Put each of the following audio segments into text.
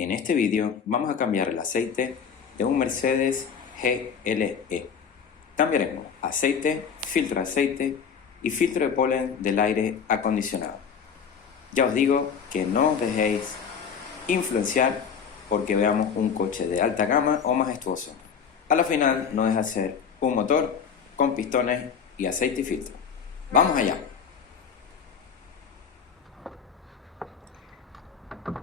En este vídeo vamos a cambiar el aceite de un Mercedes GLE. Cambiaremos aceite, filtro de aceite y filtro de polen del aire acondicionado. Ya os digo que no os dejéis influenciar porque veamos un coche de alta gama o majestuoso. A la final no deja de ser un motor con pistones y aceite y filtro. ¡Vamos allá!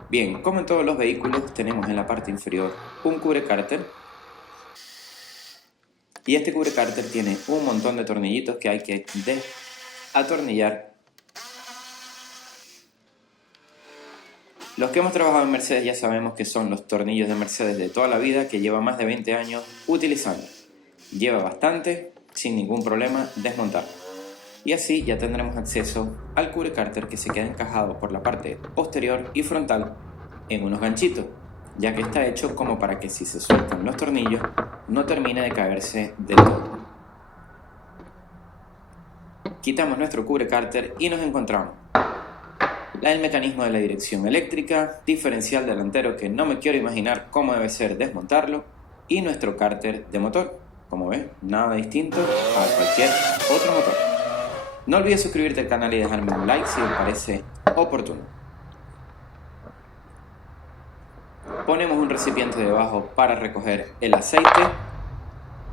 Bien, como en todos los vehículos, tenemos en la parte inferior un cubrecárter. Y este cubrecárter tiene un montón de tornillitos que hay que desatornillar. Los que hemos trabajado en Mercedes ya sabemos que son los tornillos de Mercedes de toda la vida, que lleva más de 20 años utilizando. Lleva bastante, sin ningún problema, desmontarlo. Y así ya tendremos acceso al cubrecárter, que se queda encajado por la parte posterior y frontal en unos ganchitos, ya que está hecho como para que si se sueltan los tornillos no termine de caerse del todo. Quitamos nuestro cubrecárter y nos encontramos el mecanismo de la dirección eléctrica, diferencial delantero que no me quiero imaginar cómo debe ser desmontarlo, y nuestro cárter de motor. Como ven, nada distinto a cualquier otro motor. No olvides suscribirte al canal y dejarme un like si te parece oportuno. Ponemos un recipiente debajo para recoger el aceite.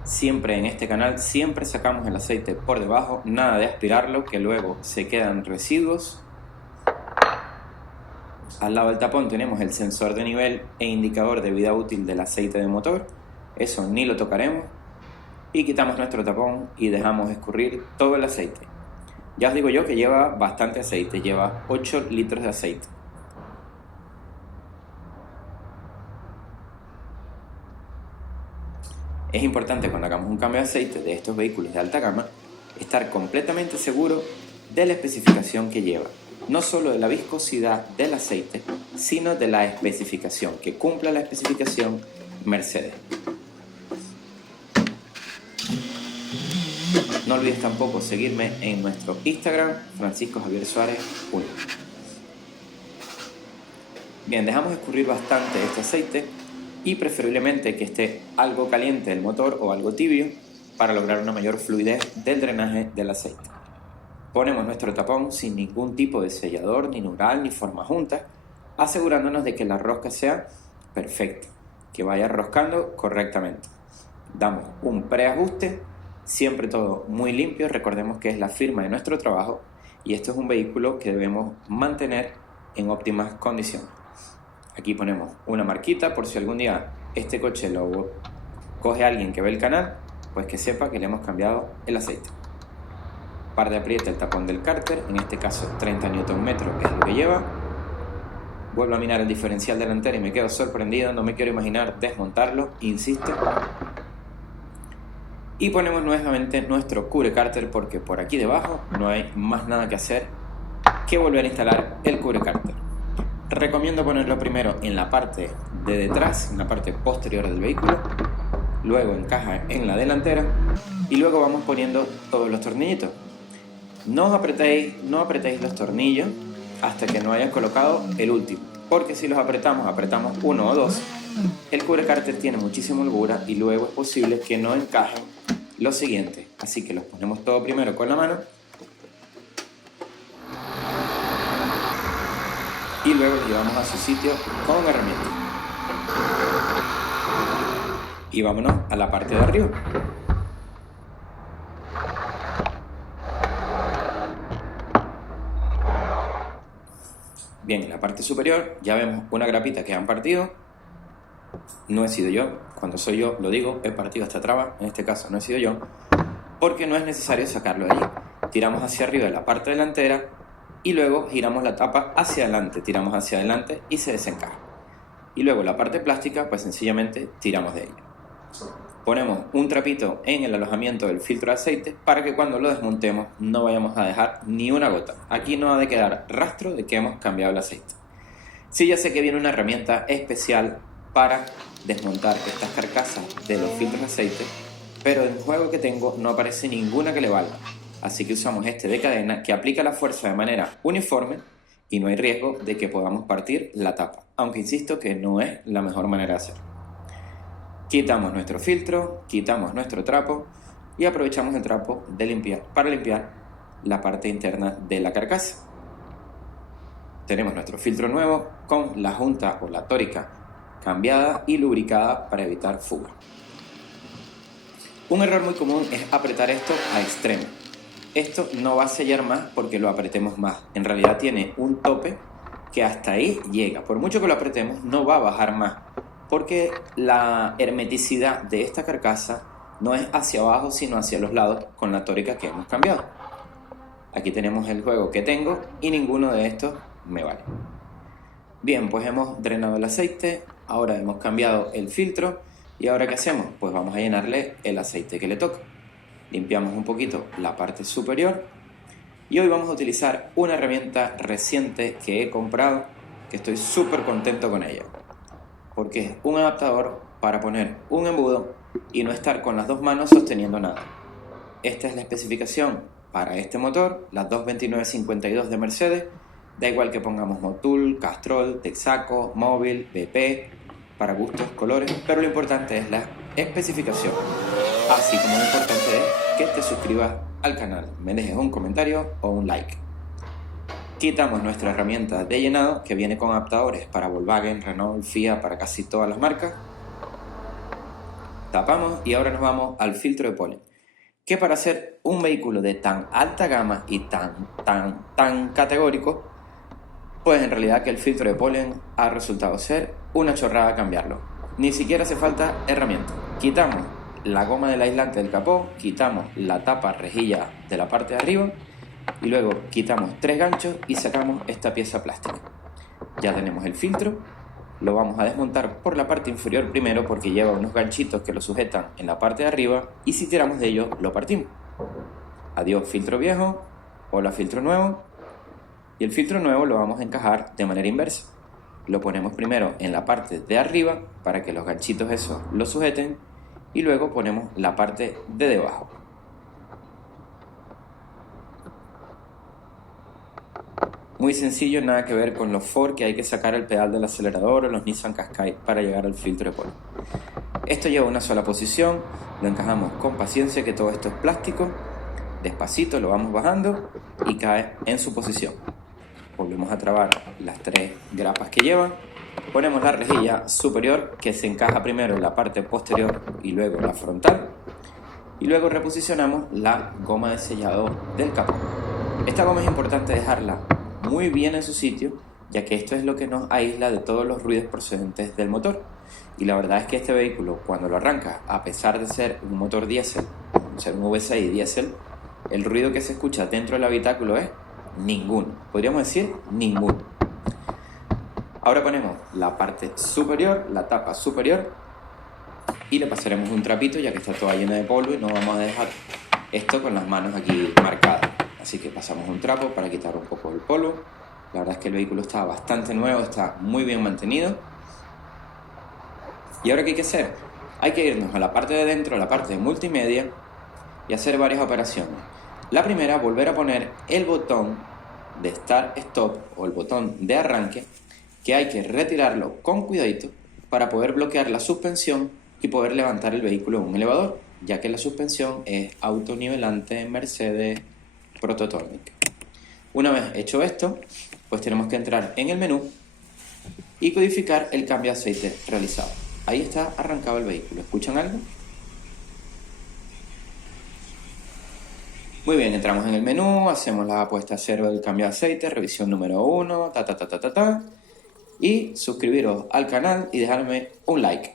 Siempre en este canal, siempre sacamos el aceite por debajo, nada de aspirarlo, que luego se quedan residuos. Al lado del tapón tenemos el sensor de nivel e indicador de vida útil del aceite de motor. Eso ni lo tocaremos. Y quitamos nuestro tapón y dejamos escurrir todo el aceite. Ya os digo yo que lleva bastante aceite, lleva 8 litros de aceite. Es importante cuando hagamos un cambio de aceite de estos vehículos de alta gama estar completamente seguro de la especificación que lleva. No solo de la viscosidad del aceite, sino de la especificación, que cumpla la especificación Mercedes. No olvides tampoco seguirme en nuestro Instagram, Francisco Javier Suárez 1. Bien, dejamos escurrir bastante este aceite y preferiblemente que esté algo caliente el motor o algo tibio para lograr una mayor fluidez del drenaje del aceite. Ponemos nuestro tapón sin ningún tipo de sellador, ni nural, ni forma junta, asegurándonos de que la rosca sea perfecta, que vaya roscando correctamente. Damos un preajuste, siempre todo muy limpio. Recordemos que es la firma de nuestro trabajo y esto es un vehículo que debemos mantener en óptimas condiciones. Aquí ponemos una marquita por si algún día este coche lo coge alguien que ve el canal, pues que sepa que le hemos cambiado el aceite. Par de aprieta el tapón del cárter, en este caso 30 Nm es lo que lleva. Vuelvo a mirar el diferencial delantero y me quedo sorprendido, no me quiero imaginar desmontarlo, insisto. Y ponemos nuevamente nuestro cubrecárter porque por aquí debajo no hay más nada que hacer que volver a instalar el cubrecárter. Recomiendo ponerlo primero en la parte de detrás, en la parte posterior del vehículo, luego encaja en la delantera y luego vamos poniendo todos los tornillitos. No apretéis los tornillos hasta que no hayas colocado el último, porque si los apretamos uno o dos, el cubrecárter tiene muchísima holgura y luego es posible que no encajen los siguientes. Así que los ponemos todo primero con la mano y luego los llevamos a su sitio con herramienta. Y vámonos a la parte de arriba. Bien, en la parte superior ya vemos una grapita que han partido. No he sido yo, cuando soy yo lo digo, he partido esta traba, en este caso no he sido yo, porque no es necesario sacarlo de allí. Tiramos hacia arriba de la parte delantera y luego giramos la tapa hacia adelante, tiramos hacia adelante y se desencaja. Y luego la parte plástica, pues sencillamente tiramos de ella. Ponemos un trapito en el alojamiento del filtro de aceite para que cuando lo desmontemos no vayamos a dejar ni una gota. Aquí no ha de quedar rastro de que hemos cambiado el aceite. Sí, ya sé que viene una herramienta especial para desmontar estas carcasas de los filtros de aceite, pero en el juego que tengo no aparece ninguna que le valga. Así que usamos este de cadena que aplica la fuerza de manera uniforme y no hay riesgo de que podamos partir la tapa, aunque insisto que no es la mejor manera de hacerlo. Quitamos nuestro filtro, quitamos nuestro trapo y aprovechamos el trapo para limpiar la parte interna de la carcasa. Tenemos nuestro filtro nuevo con la junta o la tórica cambiada y lubricada para evitar fuga. Un error muy común es apretar esto a extremo. Esto no va a sellar más porque lo apretemos más. En realidad tiene un tope que hasta ahí llega. Por mucho que lo apretemos, no va a bajar más, porque la hermeticidad de esta carcasa no es hacia abajo, sino hacia los lados con la tórica que hemos cambiado. Aquí tenemos el juego que tengo y ninguno de estos me vale. Bien, pues hemos drenado el aceite, ahora hemos cambiado el filtro y ahora ¿qué hacemos? Pues vamos a llenarle el aceite que le toca. Limpiamos un poquito la parte superior y hoy vamos a utilizar una herramienta reciente que he comprado, que estoy súper contento con ella, porque es un adaptador para poner un embudo y no estar con las dos manos sosteniendo nada. Esta es la especificación para este motor, la 22952 de Mercedes. Da igual que pongamos Motul, Castrol, Texaco, Móvil, BP, para gustos, colores, pero lo importante es la especificación. Así como lo importante es que te suscribas al canal, me dejes un comentario o un like. Quitamos nuestra herramienta de llenado que viene con adaptadores para Volkswagen, Renault, Fiat, para casi todas las marcas. Tapamos y ahora nos vamos al filtro de polen, que para hacer un vehículo de tan alta gama y tan categórico, pues en realidad que el filtro de polen ha resultado ser una chorrada cambiarlo. Ni siquiera hace falta herramienta. Quitamos la goma del aislante del capó, quitamos la tapa rejilla de la parte de arriba y luego quitamos 3 ganchos y sacamos esta pieza plástica. Ya tenemos el filtro, lo vamos a desmontar por la parte inferior primero porque lleva unos ganchitos que lo sujetan en la parte de arriba y si tiramos de ellos lo partimos. Adiós filtro viejo, hola filtro nuevo. Y el filtro nuevo lo vamos a encajar de manera inversa. Lo ponemos primero en la parte de arriba para que los ganchitos esos lo sujeten y luego ponemos la parte de debajo. Muy sencillo, nada que ver con los Ford que hay que sacar el pedal del acelerador o los Nissan Qashqai para llegar al filtro de polen. Esto lleva una sola posición, lo encajamos con paciencia que todo esto es plástico, despacito lo vamos bajando y cae en su posición. Volvemos a trabar las 3 grapas que llevan, ponemos la rejilla superior que se encaja primero en la parte posterior y luego en la frontal y luego reposicionamos la goma de sellado del capó. Esta goma es importante dejarla muy bien en su sitio, ya que esto es lo que nos aísla de todos los ruidos procedentes del motor. Y la verdad es que este vehículo, cuando lo arrancas, a pesar de ser un motor diésel, ser un V6 diésel, el ruido que se escucha dentro del habitáculo es ninguno, podríamos decir ninguno. Ahora ponemos la parte superior, la tapa superior, y le pasaremos un trapito ya que está toda llena de polvo y no vamos a dejar esto con las manos aquí marcadas. Así que pasamos un trapo para quitar un poco el polvo. La verdad es que el vehículo está bastante nuevo, está muy bien mantenido. ¿Y ahora qué hay que hacer? Hay que irnos a la parte de dentro, a la parte de multimedia y hacer varias operaciones. La primera, volver a poner el botón de Start Stop o el botón de arranque, que hay que retirarlo con cuidadito para poder bloquear la suspensión y poder levantar el vehículo en un elevador, ya que la suspensión es autonivelante Mercedes Prototornic. Una vez hecho esto, pues tenemos que entrar en el menú y codificar el cambio de aceite realizado. Ahí está arrancado el vehículo. ¿Escuchan algo? Muy bien, entramos en el menú, hacemos la puesta a cero del cambio de aceite, revisión número 1, y suscribiros al canal y dejarme un like.